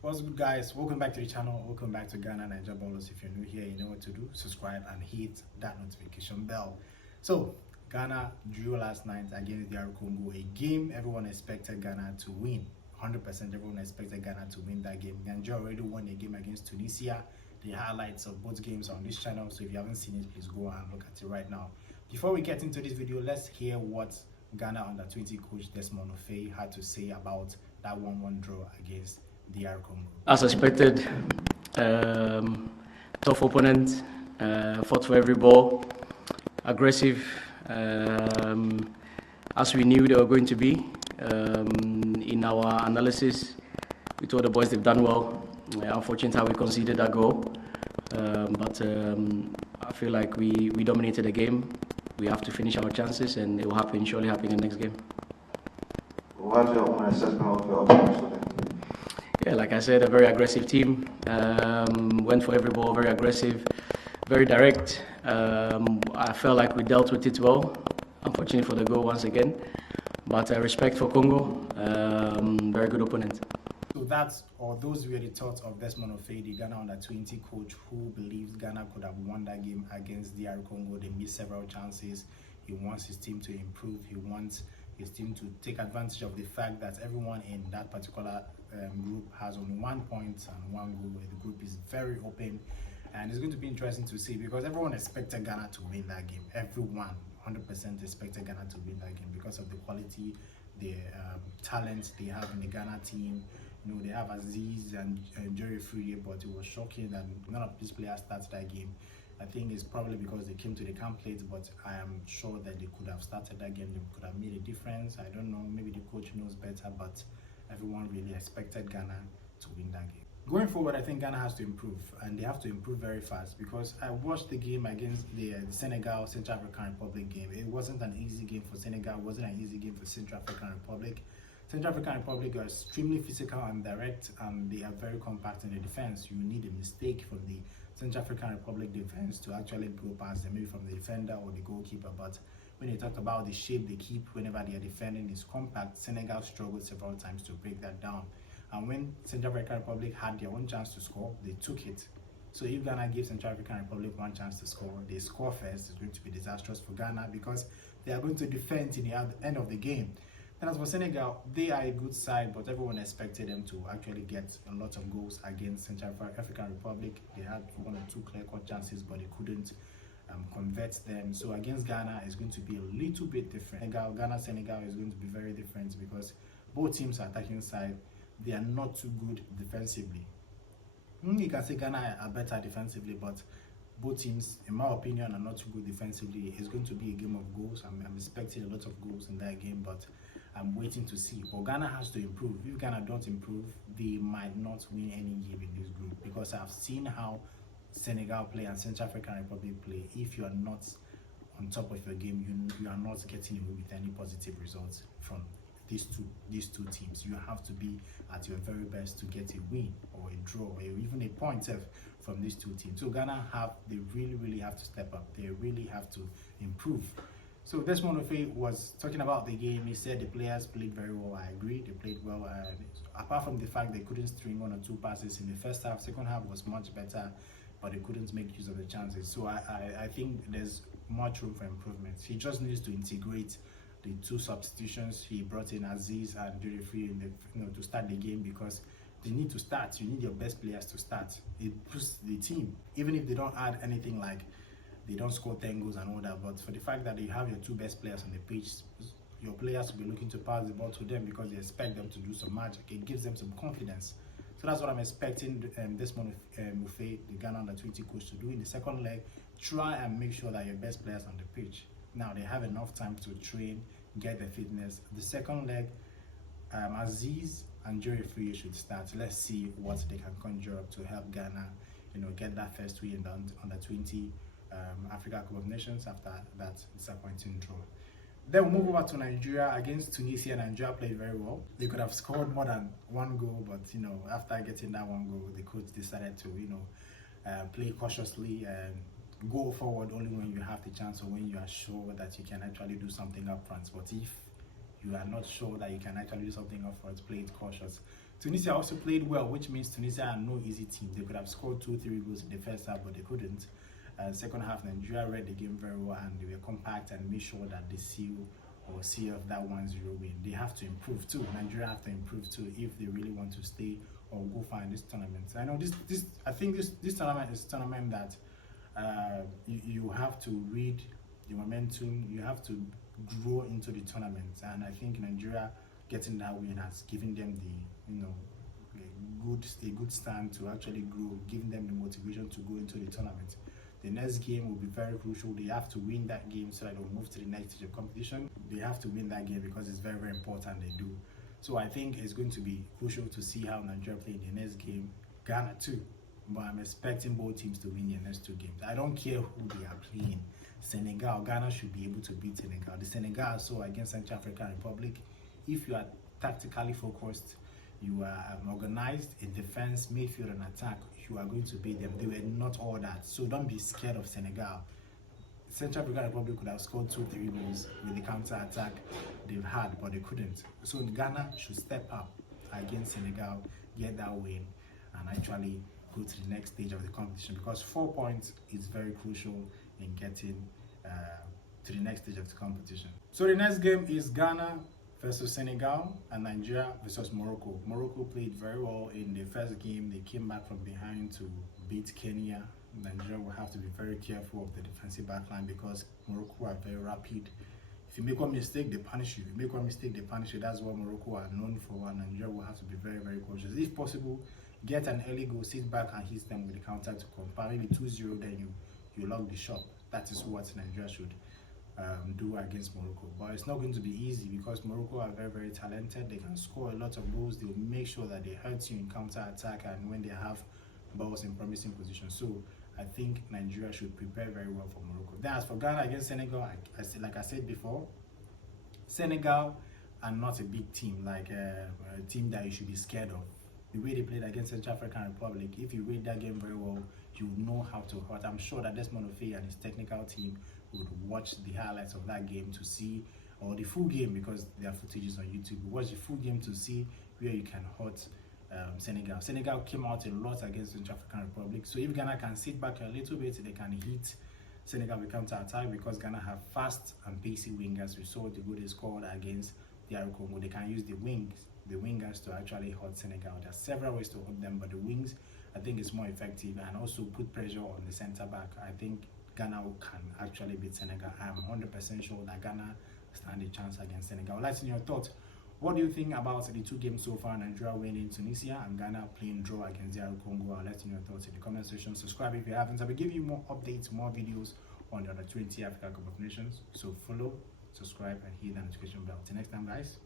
What's good, guys? Welcome back to the channel. Welcome back to Ghana Niger Ballers. If you're new here, you know what to do. Subscribe and hit that notification bell. So Ghana drew last night against DR Congo, a game everyone expected Ghana to win. 100% everyone expected Ghana to win that game. Nigeria already won a game against Tunisia. The highlights of both games are on this channel, so if you haven't seen it, please go and look at it right now. Before we get into this video, let's hear what Ghana under-20 coach Desmond Ofei had to say about that 1-1 draw against DR Congo. As expected, tough opponent, fought for every ball, aggressive, as we knew they were going to be. In our analysis, we told the boys they've done well. Unfortunately, how we conceded that goal, but I feel like we dominated the game. We have to finish our chances, and it will happen, surely happen in the next game. What's your own assessment of your opponents today? Yeah, like I said, a very aggressive team. Went for every ball, very aggressive, very direct. I felt like we dealt with it well. Unfortunately for the goal once again. But respect for Congo, very good opponent. So those were the thoughts of Desmond Ofei, the Ghana under-20 coach, who believes Ghana could have won that game against DR Congo. They missed several chances. He wants his team to improve. He wants his team to take advantage of the fact that everyone in that particular group has only 1 point and 1 goal. The group is very open, and it's going to be interesting to see because everyone expected Ghana to win that game. Everyone 100% expected Ghana to win that game because of the quality, the talent they have in the Ghana team. You know, they have Aziz and Jerry Free, but it was shocking that none of these players started that game. I think it's probably because they came to the camp late, but I am sure that they could have started that game. They could have made a difference. I don't know, maybe the coach knows better, but everyone really expected Ghana to win that game. Going forward, I think Ghana has to improve, and they have to improve very fast because I watched the game against the Senegal Central African Republic game. It wasn't an easy game for Senegal. It wasn't an easy game for Central African Republic. Central African Republic are extremely physical and direct, and they are very compact in the defense. You need a mistake from the Central African Republic defense to actually go past them, maybe from the defender or the goalkeeper. But when you talk about the shape they keep whenever they are defending is compact, Senegal struggled several times to break that down. And when Central African Republic had their own chance to score, they took it. So if Ghana gives Central African Republic one chance to score, they score first, it's going to be disastrous for Ghana because they are going to defend in the end of the game. And as for Senegal, they are a good side, but everyone expected them to actually get a lot of goals against Central African Republic. They had 1 or 2 clear-cut chances, but they couldn't convert them. So against Ghana, it's going to be a little bit different. Ghana-Senegal is going to be very different because both teams are attacking side. They are not too good defensively. You can say Ghana are better defensively, but both teams, in my opinion, are not too good defensively. It's going to be a game of goals. I'm expecting a lot of goals in that game, but I'm waiting to see. But Ghana has to improve. If Ghana don't improve, they might not win any game in this group because I've seen how Senegal play and Central African Republic play. If you are not on top of your game, you are not getting away with any positive results from these two teams. You have to be at your very best to get a win or a draw or even a point from these two teams. So Ghana they really have to step up. They really have to improve. So Desmond Ofei was talking about the game. He said the players played very well. I agree, they played well. Apart from the fact they couldn't string 1 or 2 passes in the first half, second half was much better, but they couldn't make use of the chances. So I think there's much room for improvement. He just needs to integrate the 2 substitutions. He brought in Aziz and Jerry Free to start the game because they need to start. You need your best players to start. It boosts the team, even if they don't add anything like they don't score 10 goals and all that. But for the fact that you have your 2 best players on the pitch, your players will be looking to pass the ball to them because they expect them to do some magic. It gives them some confidence. So that's what I'm expecting Desmond Ofei, the Ghana under-20 coach, to do in the second leg. Try and make sure that your best players on the pitch. Now they have enough time to train, get their fitness. The second leg, Aziz and Jerry Free should start. Let's see what they can conjure up to help Ghana, get that first win on the 20 Africa Cup of Nations after that disappointing draw. Then we'll move over to Nigeria against Tunisia. Nigeria played very well. They could have scored more than 1 goal, but after getting that 1 goal, the coach decided to play cautiously and go forward only when you have the chance or when you are sure that you can actually do something up front. But if you are not sure that you can actually do something up front, play it cautious. Tunisia also played well, which means Tunisia are no easy team. They could have scored 2-3 goals in the first half, but they couldn't. Second half, Nigeria read the game very well, and they were compact and made sure that they seal off that 1-0 win. They have to improve too. Nigeria have to improve too if they really want to stay or go far in this tournament. I know I think this tournament is a tournament that you have to read the momentum. You have to grow into the tournament, and I think Nigeria getting that win has given them the a good stand to actually grow, giving them the motivation to go into the tournament. The next game will be very crucial. They have to win that game so that they'll move to the next stage of competition. They have to win that game because it's very, very important they do. So I think it's going to be crucial to see how Nigeria play in the next game. Ghana too. But I'm expecting both teams to win their next two games. I don't care who they are playing. Senegal, Ghana should be able to beat Senegal. The Senegal saw against Central African Republic. If you are tactically focused, you are organized in defense, midfield, and attack, you are going to beat them. They were not all that. So don't be scared of Senegal. Central African Republic could have scored 2-3 goals with the counter attack they've had, but they couldn't. So Ghana should step up against Senegal, get that win, and actually go to the next stage of the competition, because 4 points is very crucial in getting to the next stage of the competition. So the next game is Ghana versus Senegal and Nigeria versus Morocco. Morocco played very well in the first game. They came back from behind to beat Kenya. Nigeria will have to be very careful of the defensive backline because Morocco are very rapid. If you make one mistake, they punish you. If you make one mistake, they punish you. That's what Morocco are known for, and Nigeria will have to be very, very cautious. If possible, get an early goal, sit back and hit them with the counter to compare. Maybe 2-0, then you lock the shop. That is what Nigeria should do against Morocco. But it's not going to be easy because Morocco are very, very talented. They can score a lot of goals. They will make sure that they hurt you in counter attack and when they have balls in promising positions. So I think Nigeria should prepare very well for Morocco. Then as for Ghana against Senegal, like I said before, Senegal are not a big team, like a team that you should be scared of. The way they played against Central African Republic, if you read that game very well, you know how to hurt. I'm sure that Desmond Ofei and his technical team would watch the highlights of that game to see, or the full game because there are footages on YouTube. Watch the full game to see where you can hurt Senegal. Senegal came out a lot against the Central African Republic. So if Ghana can sit back a little bit, they can hit Senegal with counter attack because Ghana have fast and pacey wingers. We saw the goal they scored against the Congo. They can use the wingers to actually hurt Senegal. There are several ways to hurt them, but the wings I think is more effective and also put pressure on the center back. I think Ghana can actually beat Senegal. I'm 100% sure that Ghana stand a chance against Senegal. I'd like to know your thoughts. What do you think about the two games so far? Nigeria winning Tunisia and Ghana playing draw against the Congo. I'd like to know your thoughts in the comment section. Subscribe if you haven't. I'll be giving you more updates, more videos on the U20 AFCON Cup of Nations. So follow, subscribe, and hit the notification bell. Till next time, guys.